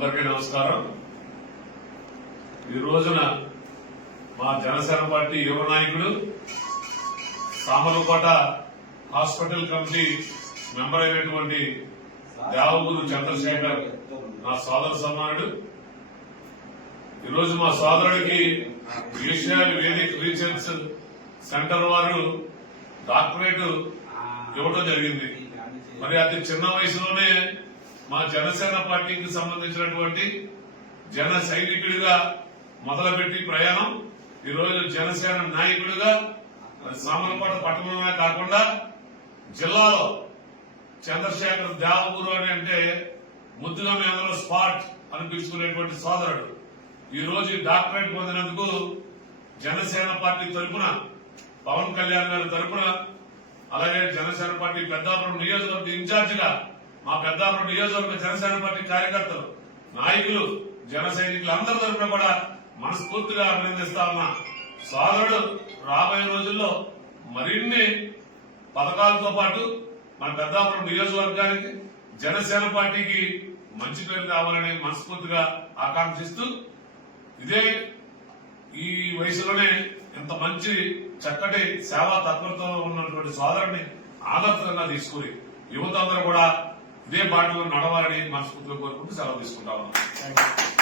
అందరికీ నమస్కారం. ఈ రోజున మా జనసేన పార్టీ యువ నాయకుడు సామర్లకోట హాస్పిటల్ కమిటీ మెంబర్ అయినటువంటి దేవగురు చంద్రశేఖర్ నా సోదర సమానుడు ఈరోజు మా సోదరుడికి విషయాలు వేదిక్ రీసెర్చ్ సెంటర్ వారు డాక్టరేట్ ఇవ్వడం జరిగింది. మరి అతి చిన్న వయసులోనే మా జనసేన పార్టీకి సంబంధించినటువంటి జన సైనికుడిగా మొదలుపెట్టి ప్రయాణం. ఈ జనసేన నాయకుడిగా మరి సామలపాట పట్టణంలోనే కాకుండా జిల్లాలో చంద్రశేఖర్ దేవగురు అని అంటే ముద్దుగా మేము స్పాట్ అనిపించుకునేటువంటి సోదరుడు. ఈ రోజు డాక్టరేట్ పొందినందుకు జనసేన పార్టీ తరఫున పవన్ కళ్యాణ్ గారి తరఫున అలాగే జనసేన పార్టీ పెద్దాపురం నియోజకవర్గ ఇన్ఛార్జిగా మా పెద్దాపురం నియోజకవర్గ జనసేన పార్టీ కార్యకర్తలు నాయకులు జన సైనికులు అందరి తరఫున కూడా మనస్ఫూర్తిగా అభినందిస్తా ఉన్నా. సోదరుడు రాబోయే రోజుల్లో మరిన్ని పథకాలతో పాటు మన పెద్దాపురం నియోజకవర్గానికి జనసేన పార్టీకి మంచి పేరు కావాలని మనస్ఫూర్తిగా ఆకాంక్షిస్తూ ఇదే ఈ వయసులోనే ఇంత మంచి చక్కటి సేవా తత్పరతో ఉన్నటువంటి సోదరుని ఆదర్శంగా తీసుకుని యువత అందరూ కూడా ఇదే బాటలో నడవాలని మనస్ఫూర్తిగా కోరుకుంటూ సెలవు తీసుకుంటా ఉన్నాం.